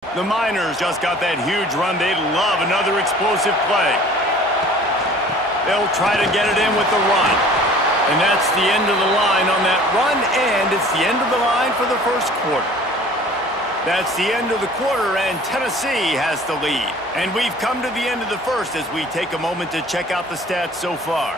The Miners just got that huge run. They'd love another explosive play. They'll try to get it in with the run. And that's the end of the line on that run, and it's the end of the line for the first quarter. That's the end of the quarter, and Tennessee has the lead. And we've come to the end of the first as we take a moment to check out the stats so far.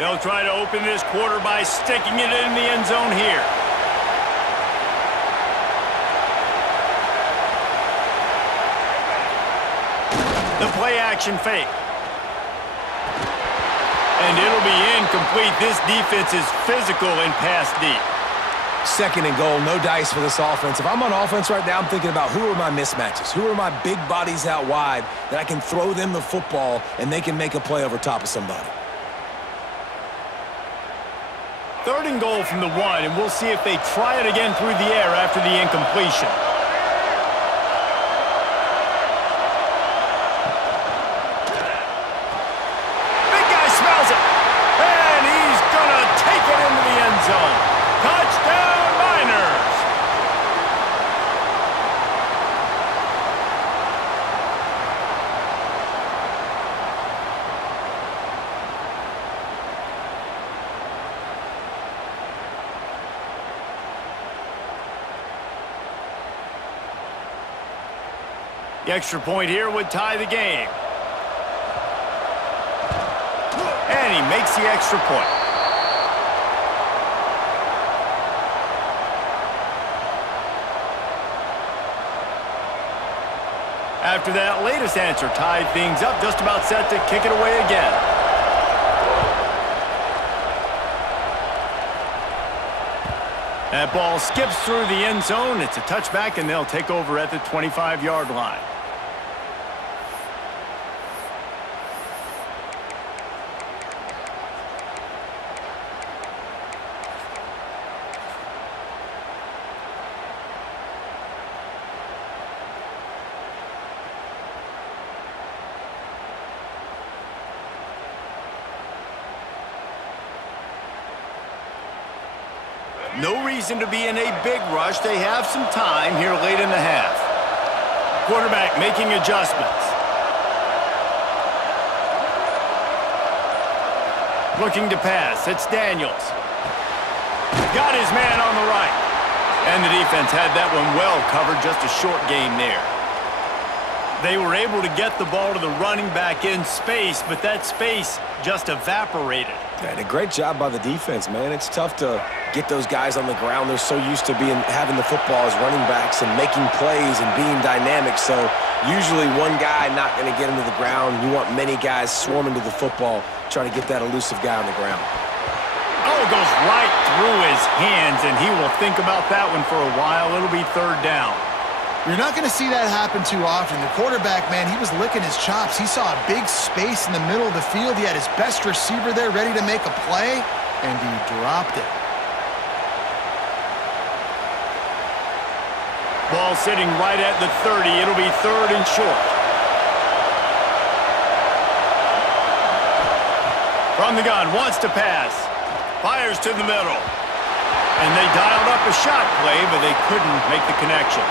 They'll try to open this quarter by sticking it in the end zone here. The play-action fake. And it'll be incomplete. This defense is physical and pass deep. Second and goal, no dice for this offense. If I'm on offense right now, I'm thinking about who are my mismatches? Who are my big bodies out wide that I can throw them the football and they can make a play over top of somebody? Third and goal from the 1, and we'll see if they try it again through the air after the incompletion. Big guy smells it, and he's going to take it into the end zone. Touchdown, Miners! The extra point here would tie the game. And he makes the extra point. After that latest answer tied things up, just about set to kick it away again. That ball skips through the end zone. It's a touchback, and they'll take over at the 25-yard line. No reason to be in a big rush. They have some time here late in the half. Quarterback making adjustments. Looking to pass. It's Daniels. Got his man on the right. And the defense had that one well covered. Just a short game there. They were able to get the ball to the running back in space, but that space just evaporated. And a great job by the defense, man. It's tough to get those guys on the ground. They're so used to having the football as running backs and making plays and being dynamic. So usually one guy not going to get him to the ground. You want many guys swarming to the football, trying to get that elusive guy on the ground. Oh, it goes right through his hands, and he will think about that one for a while. It'll be third down. You're not going to see that happen too often. The quarterback, man, he was licking his chops. He saw a big space in the middle of the field. He had his best receiver there ready to make a play, and he dropped it. Ball sitting right at the 30. It'll be third and short. From the gun, wants to pass. Fires to the middle. And they dialed up a shot play, but they couldn't make the connection.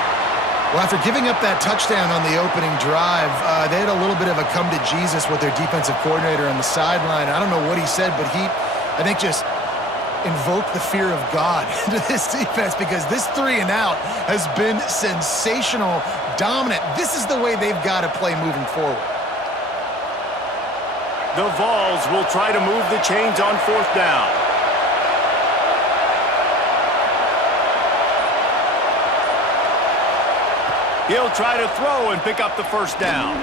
Well, after giving up that touchdown on the opening drive, they had a little bit of a come-to-Jesus with their defensive coordinator on the sideline. I don't know what he said, but he, I think, just invoked the fear of God into this defense because this 3-and-out has been sensational, dominant. This is the way they've got to play moving forward. The Vols will try to move the chains on fourth down. He'll try to throw and pick up the first down.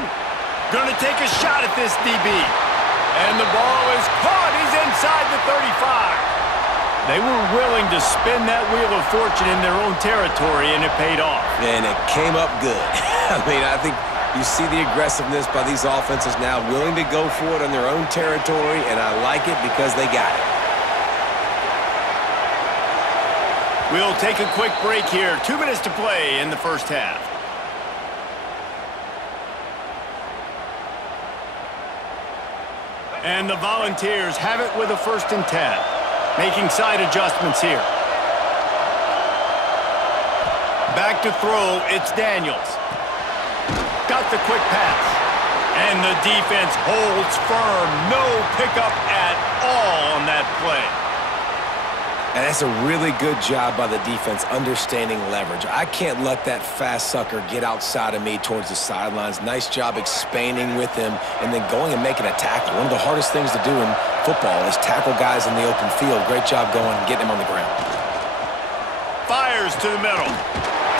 Going to take a shot at this DB. And the ball is caught. He's inside the 35. They were willing to spin that wheel of fortune in their own territory, and it paid off. And it came up good. I mean, I think you see the aggressiveness by these offenses now, willing to go for it in their own territory, and I like it because they got it. We'll take a quick break here. 2 minutes to play in the first half. And the Volunteers have it with a 1st and 10. Making side adjustments here. Back to throw, it's Daniels. Got the quick pass. And the defense holds firm. No pickup at all on that play. And that's a really good job by the defense understanding leverage. I can't let that fast sucker get outside of me towards the sidelines. Nice job expanding with him and then going and making a tackle. One of the hardest things to do in football is tackle guys in the open field. Great job going and getting him on the ground. Fires to the middle.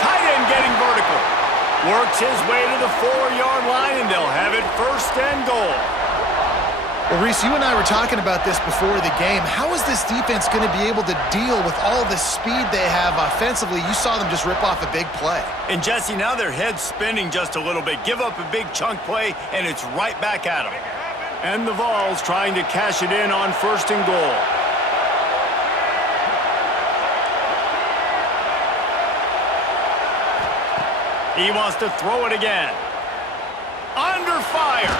Tight end getting vertical. Works his way to the 4-yard line, and they'll have it 1st and goal. Well, Reese, you and I were talking about this before the game. How is this defense going to be able to deal with all the speed they have offensively? You saw them just rip off a big play. And, Jesse, now their head's spinning just a little bit. Give up a big chunk play, and it's right back at them. And the Vols trying to cash it in on 1st and goal. He wants to throw it again. Under fire.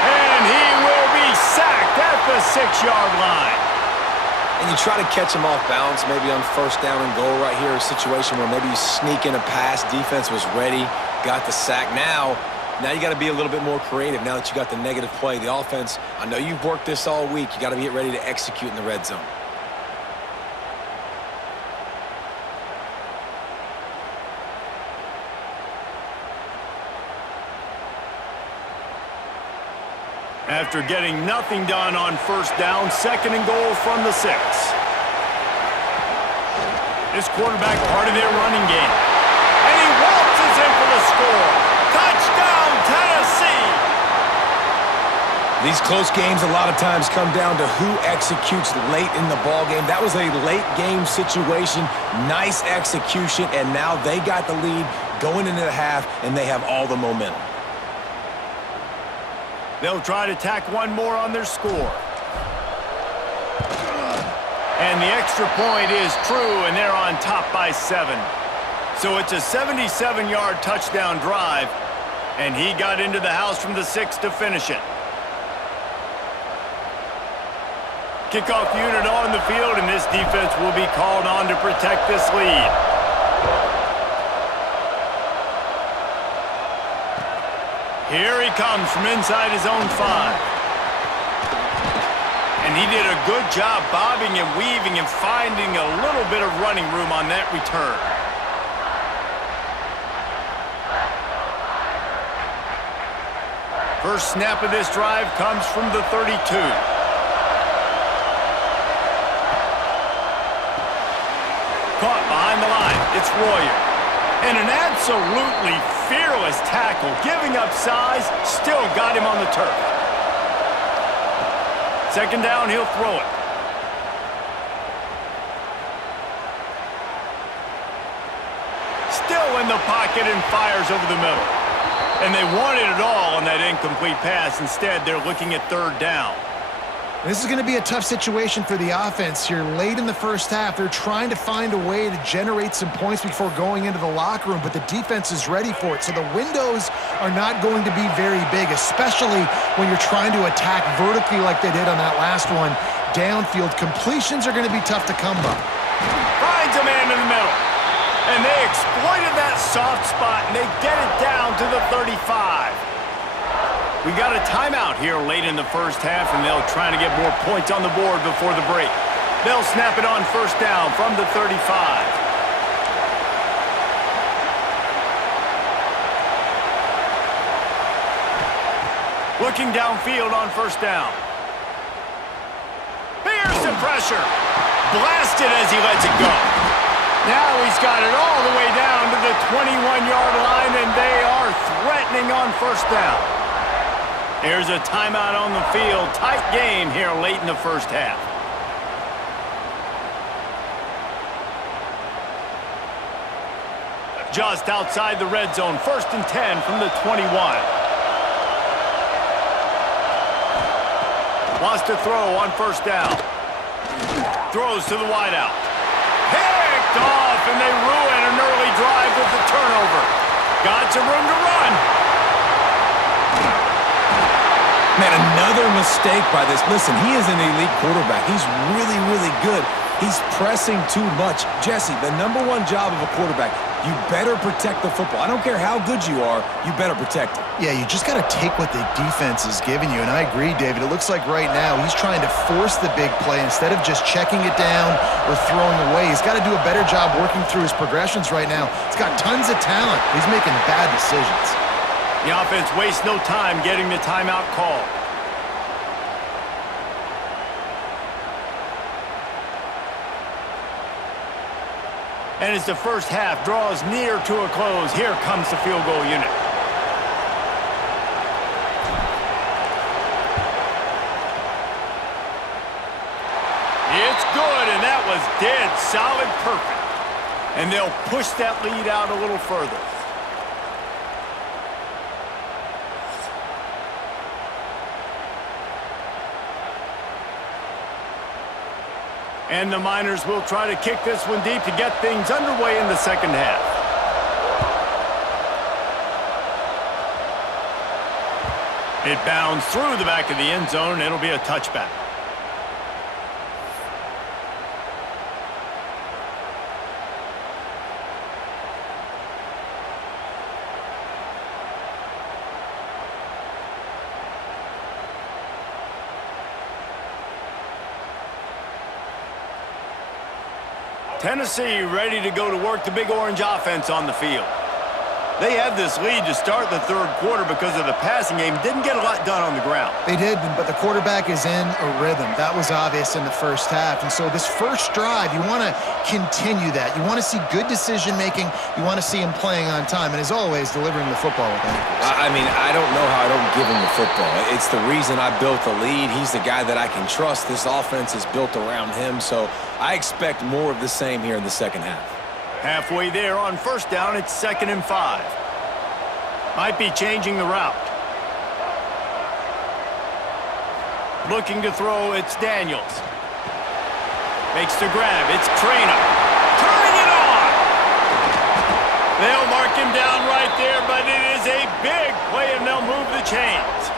And he will be sacked at the 6-yard line. And you try to catch him off balance, maybe on 1st down and goal right here, a situation where maybe you sneak in a pass, defense was ready, got the sack. Now you got to be a little bit more creative now that you got the negative play. The offense, I know you've worked this all week. You got to get ready to execute in the red zone. After getting nothing done on 1st down, 2nd and goal from the 6. This quarterback part of their running game. And he waltzes in for the score. Touchdown, Tennessee! These close games a lot of times come down to who executes late in the ball game. That was a late game situation. Nice execution, and now they got the lead going into the half, and they have all the momentum. They'll try to tack one more on their score. And the extra point is true, and they're on top by 7. So it's a 77-yard touchdown drive, and he got into the house from the 6 to finish it. Kickoff unit on the field, and this defense will be called on to protect this lead. Here he comes from inside his own 5. And he did a good job bobbing and weaving and finding a little bit of running room on that return. First snap of this drive comes from the 32. Caught behind the line. It's Royer. And an absolutely fearless tackle, giving up size, still got him on the turf. 2nd down, he'll throw it. Still in the pocket and fires over the middle. And they wanted it all on that incomplete pass. Instead, they're looking at 3rd down. This is going to be a tough situation for the offense here. Late in the 1st half, they're trying to find a way to generate some points before going into the locker room, but the defense is ready for it. So the windows are not going to be very big, especially when you're trying to attack vertically like they did on that last one. Downfield completions are going to be tough to come by. Finds a man in the middle. And they exploited that soft spot, and they get it down to the 35. We got a timeout here late in the 1st half, and they'll try to get more points on the board before the break. They'll snap it on 1st down from the 35. Looking downfield on 1st down. Here's the pressure. Blasted as he lets it go. Now he's got it all the way down to the 21-yard line, and they are threatening on 1st down. Here's a timeout on the field. Tight game here late in the 1st half. Just outside the red zone. 1st and 10 from the 21. Wants to throw on 1st down. Throws to the wideout. Picked off, and they ruin an early drive with the turnover. Got some room to run. Man, another mistake by this. Listen, he is an elite quarterback. He's really, really good. He's pressing too much. Jesse, the number one job of a quarterback, you better protect the football. I don't care how good you are, you better protect it. Yeah, you just got to take what the defense is giving you, and I agree, David. It looks like right now he's trying to force the big play instead of just checking it down or throwing away. He's got to do a better job working through his progressions right now. He's got tons of talent. He's making bad decisions. The offense wastes no time getting the timeout call. And as the first half draws near to a close, here comes the field goal unit. It's good, and that was dead solid perfect. And they'll push that lead out a little further. And the Miners will try to kick this one deep to get things underway in the second half. It bounds through the back of the end zone. It'll be a touchback. Tennessee ready to go to work the Big Orange offense on the field. They had this lead to start the third quarter because of the passing game. Didn't get a lot done on the ground. They did, but the quarterback is in a rhythm. That was obvious in the first half. And so this first drive, you want to continue that. You want to see good decision-making. You want to see him playing on time. And as always, delivering the football with accuracy. I mean, I don't know how I don't give him the football. It's the reason I built the lead. He's the guy that I can trust. This offense is built around him. So I expect more of the same here in the second half. Halfway there on first down, it's 2nd and 5. Might be changing the route. Looking to throw, it's Daniels. Makes the grab, it's Trainer. Turning it on! They'll mark him down right there, but it is a big play, and they'll move the chains.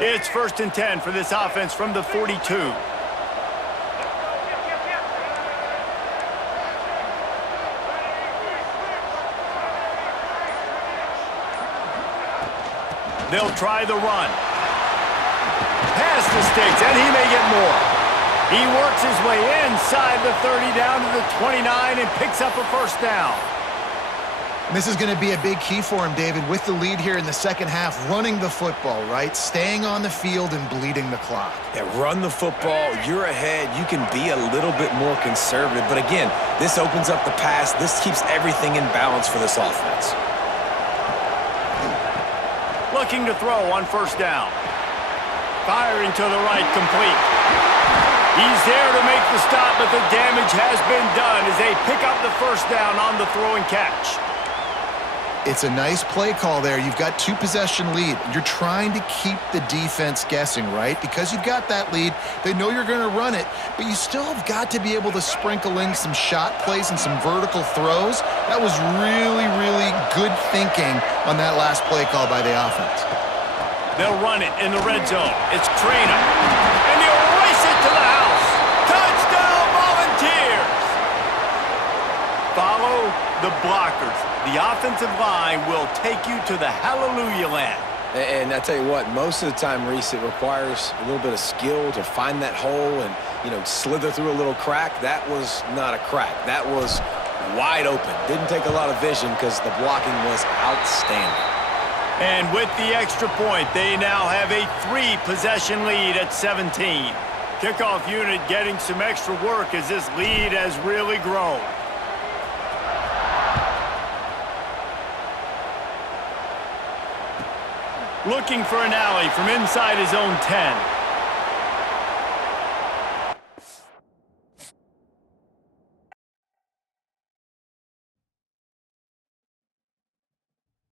It's 1st and 10 for this offense from the 42. They'll try the run. Past the sticks, and he may get more. He works his way inside the 30 down to the 29 and picks up a first down. This is going to be a big key for him, David, with the lead here in the second half, running the football, right? Staying on the field and bleeding the clock. Yeah, run the football. You're ahead. You can be a little bit more conservative. But again, this opens up the pass. This keeps everything in balance for this offense. Looking to throw on first down. Firing to the right, complete. He's there to make the stop, but the damage has been done as they pick up the first down on the throw and catch. It's a nice play call there. You've got 2-possession lead. You're trying to keep the defense guessing, right? Because you've got that lead, they know you're going to run it, but you still have got to be able to sprinkle in some shot plays and some vertical throws. That was really, really good thinking on that last play call by the offense. They'll run it in the red zone. It's Trainer. And he'll race it to the house. Touchdown, Volunteers! Follow the blockers. The offensive line will take you to the hallelujah land. And I tell you what, most of the time, Reese, it requires a little bit of skill to find that hole and, slither through a little crack. That was not a crack. That was wide open. Didn't take a lot of vision because the blocking was outstanding. And with the extra point, they now have a 3-possession lead at 17. Kickoff unit getting some extra work as this lead has really grown. Looking for an alley from inside his own 10.